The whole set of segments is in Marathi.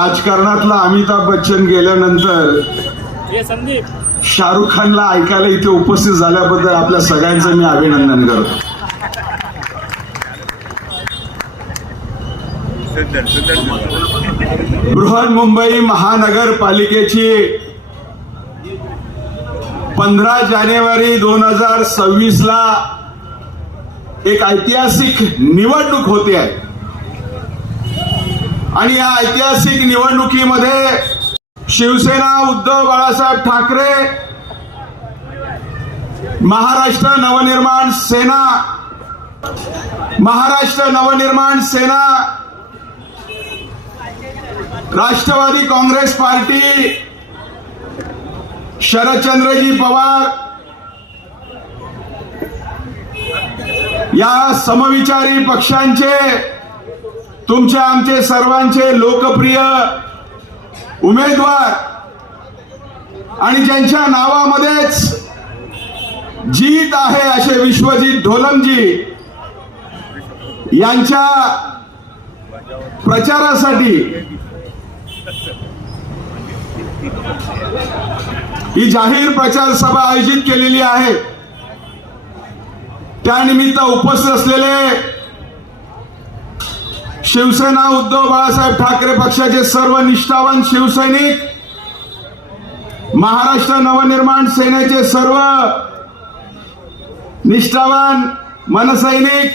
राजकारणातला अमिताभ बच्चन गेल्यानंतर शाहरुख खानला ऐकायला इथे उपस्थित झाल्याबद्दल आपल्या सगळ्यांचं मी अभिनंदन करतो. बृहन्मुंबई महानगरपालिकेची 15 जानेवारी 2026 ला एक ऐतिहासिक निवडणूक होते आहे आणि या ऐतिहासिक निवडणुकीमध्ये शिवसेना उद्धव बाळासाहेब ठाकरे, महाराष्ट्र नवनिर्माण सेना, राष्ट्रवादी काँग्रेस पार्टी, शरदचंद्रजी पवार या समविचारी पक्षांचे, तुमच्या आमचे सर्वांचे लोकप्रिय उमेदवार आणि ज्यांच्या नावामध्येच जीत आहे असे विश्वजित ढोलमजी यांच्या प्रचारासाठी ही जाहीर प्रचार सभा आयोजित केलेली आहे. त्यानिमित्त उपस्थित असलेले शिवसेना उद्धव बाळासाहेब ठाकरे पक्षाचे सर्व निष्ठावान शिवसैनिक, महाराष्ट्र नवनिर्माण सेनेचे सर्व निष्ठावान मनसैनिक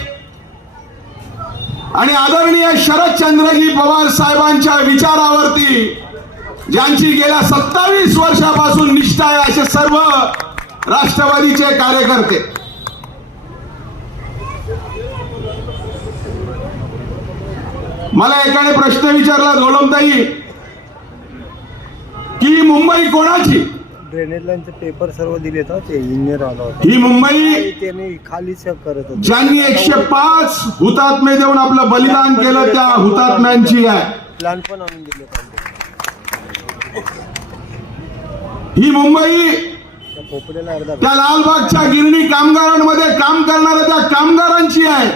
आणि आदरणीय शरदचंद्रजी पवार साहेबांच्या विचारावरती ज्यांची गेल्या 27 वर्षापासून निष्ठा आहे असे सर्व राष्ट्रवादीचे कार्यकर्ते, मला एकाने प्रश्न विचारला, ढोलमताई, की मुंबई कोणाची? ड्रेनेज लाईनचे पेपर सर्व दिले होते, इंजिनियर आला होता. ही मुंबई त्यांनी खाली करत होते. ज्यांनी 105 हुतात्मे देऊन आपलं बलिदान केलं त्या हुतात्म्यांची आहे. प्लॅन पण आणून दिले. ही मुंबई त्या लालबागच्या गिरणी कामगारांमध्ये काम करणाऱ्या त्या कामगारांची आहे.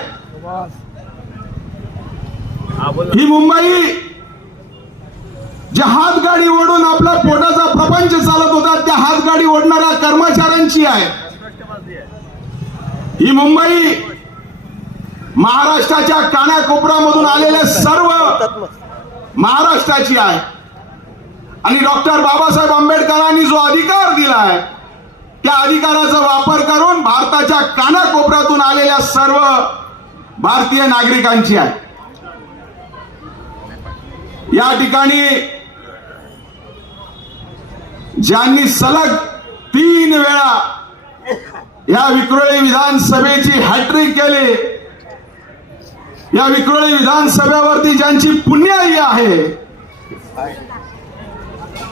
ही मुंबई ज्या हातगाडी ओढून आपला पोटाचा प्रपंच चालत होता त्या हातगाडी ओढणाऱ्या कर्मचाऱ्यांची आहे. ही मुंबई महाराष्ट्राच्या कानाकोपऱ्यामधून आलेल्या सर्व महाराष्ट्राची आहे. आणि डॉक्टर बाबासाहेब आंबेडकरांनी जो अधिकार दिलाय त्या अधिकाराचा वापर करून भारताच्या कानाकोपऱ्यातून आलेल्या सर्व भारतीय नागरिकांची आहे. या ठिकाणी ज्यांनी सलग 3 वेळा या विक्रोळी विधानसभेची हॅट्रिक केली, या विक्रोळी विधानसभेवरती ज्यांची पुण्याई आहे,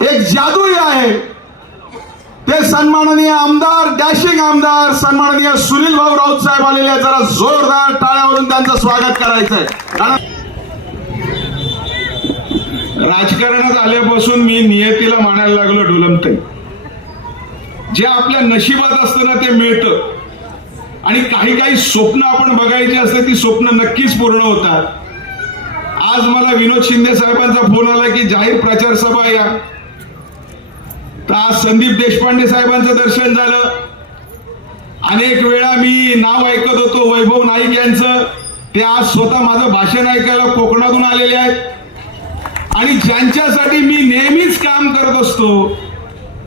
एक जादूई आहे, ते सन्माननीय आमदार, डॅशिंग आमदार सन्माननीय सुनील भाऊ राऊत साहेब आलेले आहेत. जरा जोरदार टाळ्यावरून त्यांचं स्वागत करायचं आहे. कारण राजकारणात आल्यापासून मी नियतीला मानायला लागलो ढोलमताई. जे आपल्या नशिबात असतं ना ते मिळतं आणि काही स्वप्न आपण बघायची असते ती स्वप्न नक्कीच पूर्ण होतात. आज मला विनोद शिंदे साहेबांचा फोन आला की जाहीर प्रचार सभा या. तर आज संदीप देशपांडे साहेबांचं दर्शन झालं. अनेक वेळा मी नाव ऐकत होतो वैभव नाईक यांचं, ते आज स्वतः माझं भाषण ऐकायला कोकणातून आलेले आहेत. आणि ज्यांच्यासाठी मी नेहमीच काम करत असतो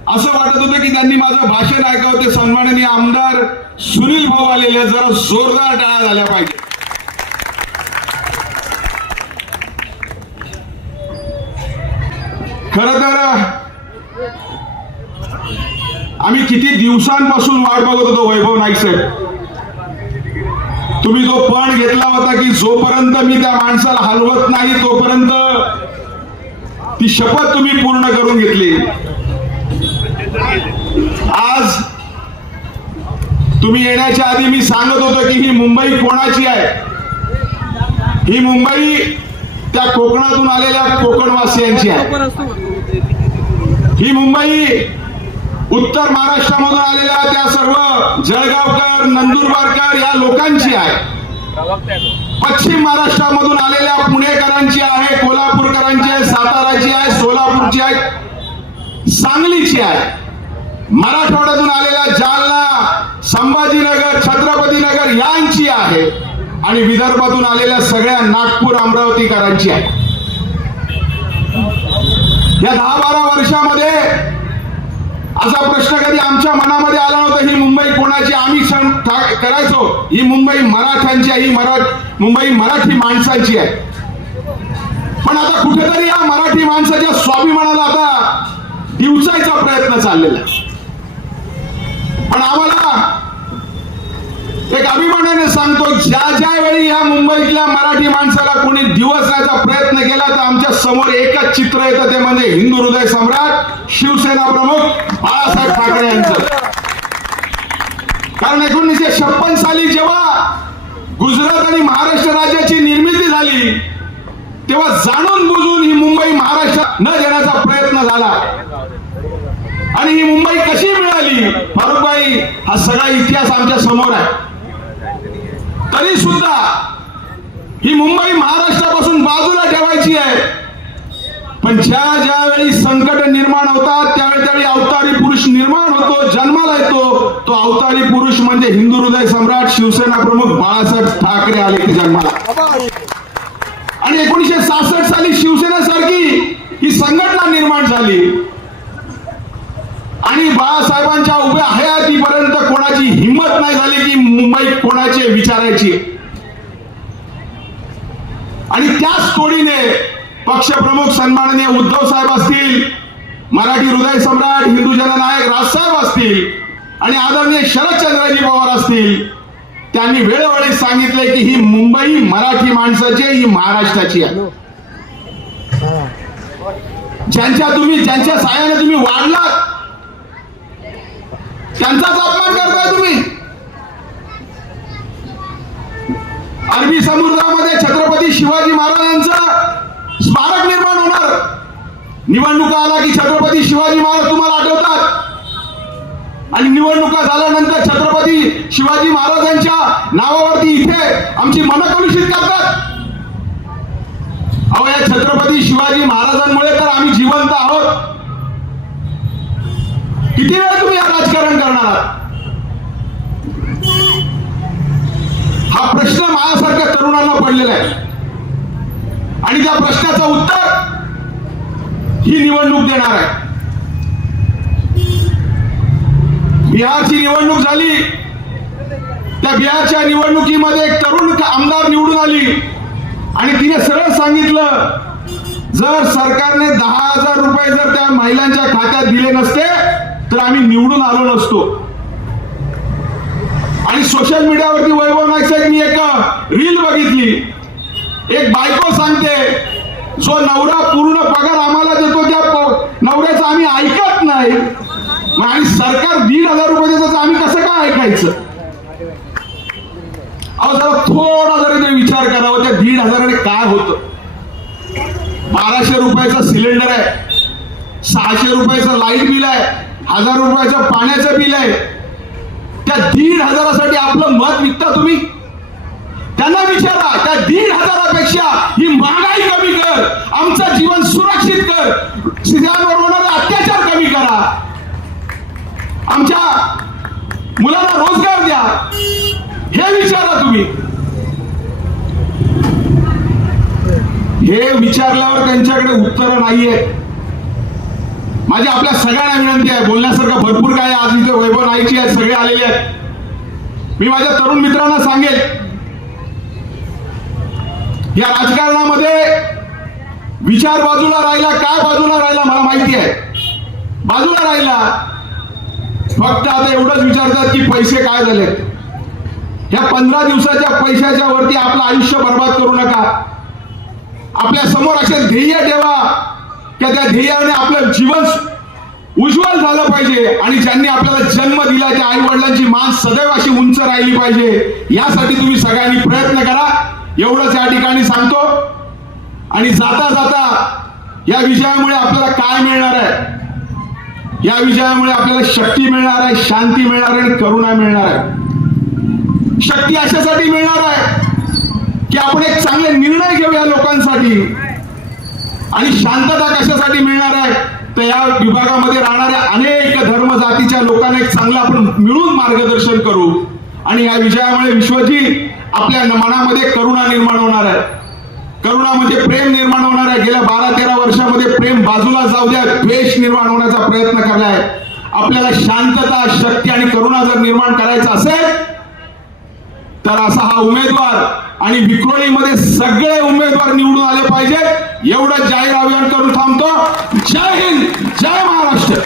असं वाटत होतं की त्यांनी माझं भाषण ऐकावं, ते सन्माननीय आमदार सुनील भाऊ आलेले आहेत. जरा जोरदार टाळ्या झाल्या पाहिजे. खरं तर आम्ही किती दिवसांपासून वाट बघत होतो वैभव नाईक साहेब. तुम्ही जो पण घेतला होता की जोपर्यंत मी त्या माणसाला हलवत नाही तोपर्यंत ती शपथ तुम्ही पूर्ण करून घेतली. आज तुम्ही येण्याच्या आधी मी सांगत होतो की ही मुंबई कोणाची आहे. ही मुंबई त्या कोकणातून आलेल्या कोकणवासियांची आहे. ही मुंबई उत्तर महाराष्ट्रामधून आलेल्या त्या सर्व जळगावकर, नंदुरबारकर या लोकांची आहे. पश्चिम महाराष्ट्रामधून आलेल्या पुणेकरांची आहे, कोल्हापूरकर नंदुरबारची आहे, साताराची आहे, सोलापूरची आहे, सांगलीची आहे, मराठवाड्यातून आलेल्या जालना, संभाजीनगर, छत्रपतीनगर यांची आहे आणि विदर्भातून आलेल्या सगळ्या नागपूर, अमरावतीकरांची आहे. या 10-12 वर्षामध्ये असा प्रश्न कधी आमच्या मनामध्ये आला नव्हता ही मुंबई कोणाची. आम्ही करायचो ही मुंबई मराठ्यांची आहे, ही मुंबई मराठी माणसांची आहे. पण आता कुठेतरी या मराठी माणसाच्या स्वाभिमानाला आता दिवसायचा प्रयत्न चाललेला आहे. पण आम्हाला एक अभिमानाने सांगतो, ज्या वेळी या मुंबईतल्या मराठी माणसाला कोणी दिवसण्याचा प्रयत्न केला तर आमच्या समोर एकच चित्र येतं, ते म्हणजे हिंदू हृदय सम्राट शिवसेना प्रमुख बाळासाहेब ठाकरे यांचं. कारण 1956 साली जेव्हा गुजरात आणि महाराष्ट्र राज्याची निर्मिती झाली तेव्हा जाणून बुजून ही मुंबई महाराष्ट्र न देण्याचा प्रयत्न झाला आणि ही मुंबई कशी मिळाली फारुखभाई, हा सगळा इतिहास आमच्या समोर आहे. तरी सुद्धा ही मुंबई महाराष्ट्रापासून बाजूला ठेवायची आहे. पण ज्या वेळी संकट निर्माण होतात त्यावेळी अवतारी पुरुष निर्माण होतो, जन्माला येतो. तो अवतारी पुरुष म्हणजे हिंदू हृदय सम्राट शिवसेना प्रमुख बाळासाहेब ठाकरे आले ते जन्माला. आणि 1966 साली शिवसेनेसारखी ही संघटना निर्माण झाली आणि बाळासाहेबांच्या उभ्या हयातीपर्यंत कोणाची हिंमत नाही झाली की मुंबई कोणाची विचारायची. आणि त्याच तोडीने पक्षप्रमुख सन्माननीय उद्धव साहेब असतील, मराठी हृदय सम्राट हिंदू जननायक राजसाहेब असतील आणि आदरणीय शरदचंद्रजी पवार असतील, त्यांनी वेळोवेळी सांगितले की ही मुंबई मराठी माणसाची, ही महाराष्ट्राची आहे. ज्यांच्या साह्याने तुम्ही वाढलात त्यांचाच अपमान करताय तुम्ही. अरबी समुद्रामध्ये छत्रपती शिवाजी महाराजांचं स्मारक निर्माण होणार. निवडणुका आला की छत्रपती शिवाजी महाराज तुम्हाला आठवतात आणि निवडणुका झाल्यानंतर छत्रपती शिवाजी महाराजांच्या नावावरती इथे आमची मनं कलुषित करतात. अहो, या छत्रपती शिवाजी महाराजांमुळे तर आम्ही जिवंत आहोत. किती वेळ तुम्ही राजकारण करणार आहात? हा प्रश्न माझ्यासारख्या तरुणांना पडलेला आहे आणि त्या प्रश्नाचं उत्तर ही निवडणूक देणार आहे. बिहारची निवडणूक झाली, त्या बिहारच्या निवडणुकीमध्ये एक तरुण आमदार निवडून आली आणि तिने सरळ सांगितलं, जर सरकारने 10,000 रुपये जर त्या महिलांच्या खात्यात दिले नसते तर आम्ही निवडून आलो नसतो. आणि सोशल मीडियावरती वैभव नाईक मी एक रील बघितली. एक बायको सांगते, जो नवरा पूर्ण पगार आम्हाला देतो त्या नवऱ्याचं आम्ही ऐकत नाही आणि सरकार 1,500 रुपये देतं, आम्ही कसं काय ऐकायचं? अहो, जरा थोडा जरी ते विचार करावा, त्या 1,500 काय होतं. 1200 रुपयाचा सिलेंडर आहे, 600 रुपयाचं लाईट बिल आहे, 1000 रुपयाचं पाण्याचं बिल आहे. त्या 1,500साठी आपलं मत विकता तुम्ही? त्यांना विचारा, त्या 1,500पेक्षा ही महागाई कमी कर, आमचं जीवन सुरक्षित कर, स्त्रियांवर होणारे अत्याचार कमी करा, आमच्या मुलांना रोजगार द्या, हे विचारा तुम्ही. हे विचारल्यावर त्यांच्याकडे उत्तर नाहीये. माझी आपल्या सगळ्यांना विनंती आहे, बोलण्यासारखं भरपूर काय आज इथे वैभव नाईकची आहेत, सगळे आलेले आहेत. मी माझ्या तरुण मित्रांना सांगेल, या राजकारणामध्ये विचार बाजूला राहिला, काय बाजूला राहिला मला माहिती आहे. बाजूला राहिला फक्त आता एवढंच विचारतात की पैसे काय झाले. या 15 दिवसाच्या पैशाच्या वरती आपलं आयुष्य बर्बाद करू नका. आपल्या समोर असे ध्येय ठेवा की त्या ध्येयाने आपलं जीवन उज्ज्वल झालं पाहिजे आणि ज्यांनी आपल्याला जन्म दिला त्या आई वडिलांची मान सदैव अशी उंच राहिली पाहिजे. यासाठी तुम्ही सगळ्यांनी प्रयत्न करा, एवढंच या ठिकाणी सांगतो. आणि जाता जाता या विजयामुळे आपल्याला काय मिळणार आहे? या विजयामुळे आपल्याला शक्ती मिळणार आहे, शांती मिळणार आहे आणि करुणा मिळणार आहे. शक्ती अशासाठी मिळणार आहे की आपण एक चांगले निर्णय घेऊया लोकांसाठी. आणि शांतता कशासाठी मिळणार आहे तर या विभागामध्ये राहणाऱ्या अनेक धर्म जातीच्या लोकांना एक चांगलं आपण मिळून मार्गदर्शन करू आणि या विजयामुळे विश्वजी आपल्या मनामध्ये करुणा निर्माण होणार आहे. करुणा म्हणजे प्रेम निर्माण होणार आहे. गेल्या 12-13 वर्षामध्ये प्रेम बाजूला जाऊ द्या, द्वेष निर्माण होण्याचा प्रयत्न करलाय. आपल्याला शांतता, शक्ती आणि करुणा जर निर्माण करायचा असेल तर असा हा उमेदवार आणि विक्रोळीमध्ये सगळे उमेदवार निवडून आले पाहिजेत. एवढं जाहीर आवाहन करून थांबतो. जय हिंद, जय महाराष्ट्र.